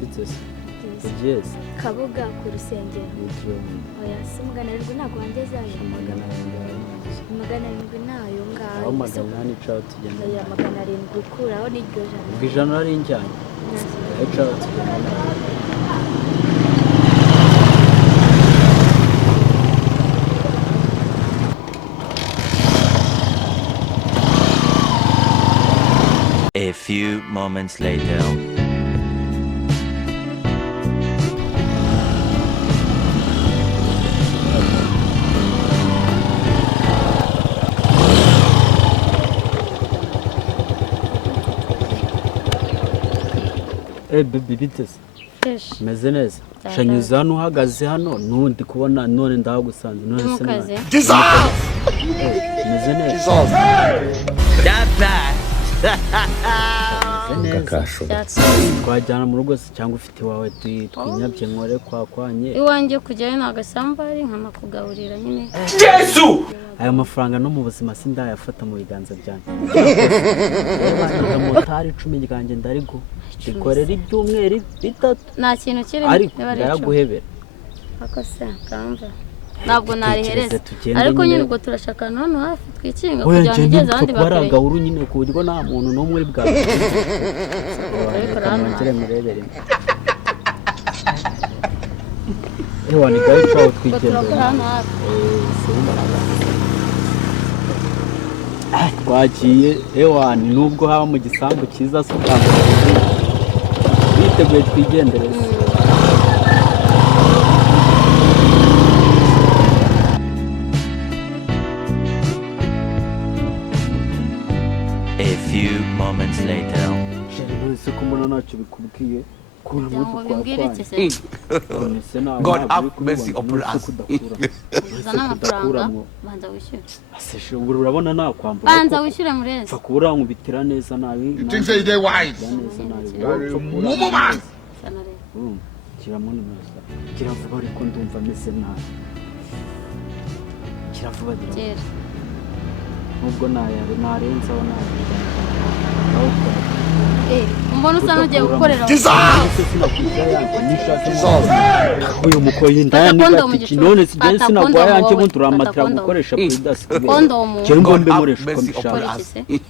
bitse yes Kabuga ku rusengero oya simugana rwo nako wangezayo magana nayo ngaho magana ni chat tugenda ya magana 7 kuraho n'iryo jana ubwijana ari njyanye chat tugenda A few moments later. baby bitse fresh meze neza shanyuza hano uhagaze hano nundi kubona none ndagusanze none se meze neza That's bad. kakasho twajyana mu rugo cyangwa ufite iwawe twinyabye nkore kwanye iwanjye kujyayo nagasamba ari nkanakugaburira nyine Yesu aya mafaranga no mu buzima sindayafata mu biganza byanjye motari 10 ryanjye ndarigo ikorera ibyumweri bitatu nta kintu kiri ndayaguhebera akose kamba ntabwo narihereza ariko nyine ubwo turashaka hano hafi twikinga kugira ngo ngeze abandi bakore gahuru nyine ku buryo nta muntu no muri bwa ariko murebere ni gayi cyo twigendera twagiye ewani nubwo haba mu gisambu cyiza suka biteguye twigendereza A few moments later. God have mercy upon us. Banza wishyure murezi. Fakura nkubitira neza nabi. You think say they wise? Mumu man. Kiramuni neza. Kiravuga ariko ndumva meze nabi. Kiravuga dira. Nubwo narenza wana. Mbona usa n'ugiye gukorera uyu mukoyi ndaya nigati none sije sinagwaya yanjye ngo turamatira gukoresha kuri daski cyangwa mbemoresha ko mbishaka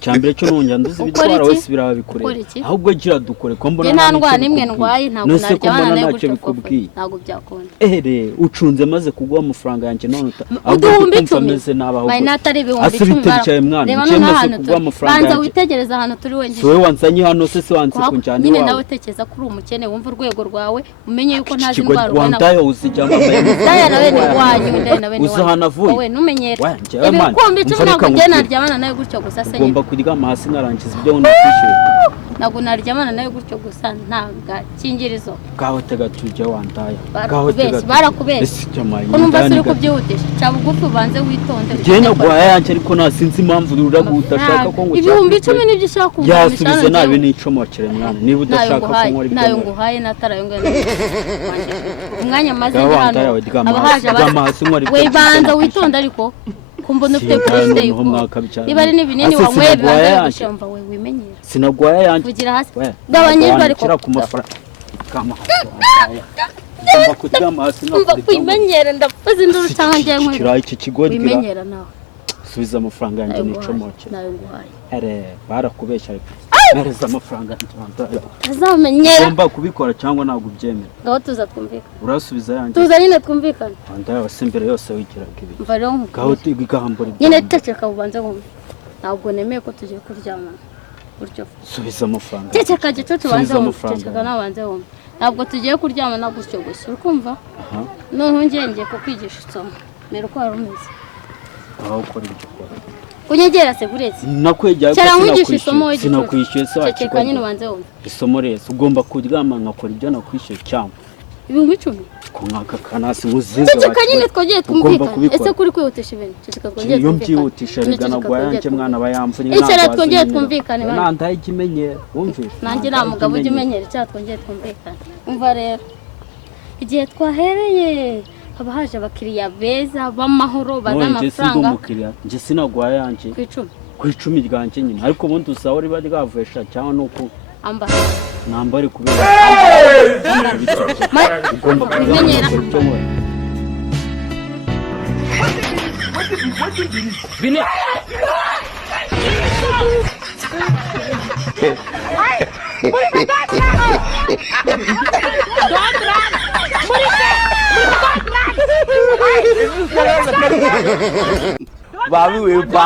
cyambere cyo nonja nduzi bitwara wese birabikure ahubwo gira dukore ko mbona nta ndwara imwe ndwaye ntabwo naryabana nayo gutyo ntabwo byakunda ucunze maze kugwa amafaranga yanjye none ahubwo kumva meze nabaho bayinatari ibihumbi 10 reba none hano banza witegereza hano turi wenyine wewe wanzanye hano se wanze kunjana nyine nawe tekereza kuri umukene wumva urwego rwawe umenye yuko ntazi indwara ubona ndayo uzijyama ndaya nawe ni wanyu ndaya nawe ni uzahanavuye wowe numenyera ibikombe 10 ntabwo njye naryamana nayo gutyo gusa se ngomba kuryama hasi ngarangiza ibyo ndakwishyura ntabwo naryamana nayo gutyo gusa nta gakingirizo gaho tega tujya wandaya gaho tega barakubeshya ko numva siri kubyihutisha cyaba ugufu banze witonde je nagwaya yanjye ariko nasinzi impamvu uraguta shaka ko ngo ibihumbi 10 nibyo ushaka kumva yasubize nabi n'icomokere mwana niba udashaka ko nkora ibyo nayo nguhaye natarayo ngo umwanya maze hano abahaje we banza witonda ariko kumbona ufite birthday niba ari n'ibinini wamwe bibanza gushomba we wimenyera sinagwaya yanjye kugira hasi gabanyirwa ariko ku mafaranga kama umva kwimenyera ndafuze induru cyangwa ngiye nkwe kira iki kigo wimenyera nawe subiza amafaranga yanjye n'icomokere nayo nguhaye barakubeshya ariko nereza amafaranga azamenyera ngomba kubikora cyangwa ntabwo ubyemera ngaho tuza twumvikana urasubiza yanjye tuza nyine twumvikana ndaya wasimbere yose wigiraga ibi mva rero ngaho igahambura nyine teceka ubanze wumva ntabwo nemeye ko tugiye kuryamana gutyo subiza amafaranga teceka gico tubanze wumva teceka nabanze wumva ntabwo tugiye kuryamana gutyo gusa urukumva none ngiye kukwigisha isomo mero ko warumeze aho ukora ibyo ukora kunyegera se guretse nakwegera ko sinakwishyuye se waceka nyine ubanze wumva isomo rese ugomba kuryama nkakora ibyo nakwishyuye cyangwa ibihumbi 10 ko nkaka kanasi muziza ceceka nyine twongeye twumvikana ese kuri kwihutisha ibintu ceceka twongeye iyo mbyihutisha regana gwayanjye mwana bayamfunye icyo twongeye twumvikane bana nandaye ikimenyero wumvisha nanjye nta mugabo ujye umenyera icyo twongeye twumvikane umva rero igihe twahereye haba haje abakiriya beza b'amahoro baza amafaranga nje sinagwaya yanjye ku 10 ryanjye nyine ariko ubundi usaba riba ryavesha cyangwa nuko amba nambari kubera ugomba kubimenyera bine Babi wepa.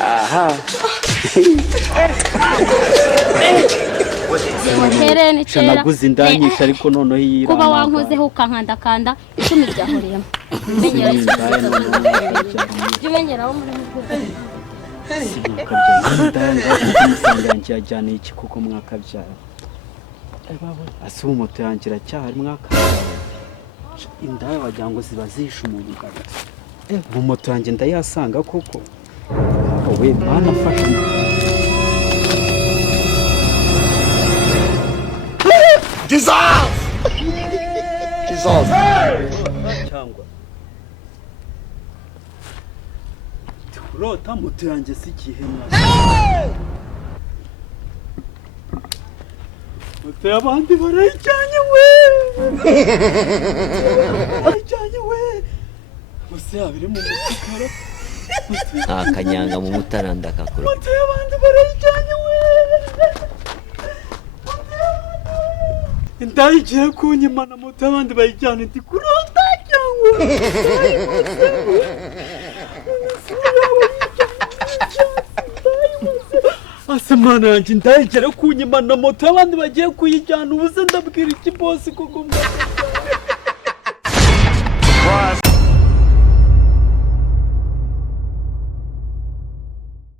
Aha. Herene cera naguze indanyisha ariko noneho yira kuba wankozeho ukankandakanda 10 byahoriyemo menyera jumenyera muri musangangira cyane iki kuko mwakabyara asuba moto yangira cyari mwakabyara indaya wagira ngo ziba zisha umuntu kabisa mu moto yanjye ndayasanga koko we bana fasha Jesus! Jesus! cyangwa turota moto yanjye si gihema moto y'abandi barayijyanye we barayijyanye we bose abiri mu mutakara akanyanga mu mutaranda kakuru moto y'abandi barayijyanye we ndayigiye kunyimana moto y'abandi bayijyana ndi kurota cyangwa asemana yanjye ndayigiye kunyimana moto y'abandi bagiye kuyijyana ubuze ndabwira iki boss koko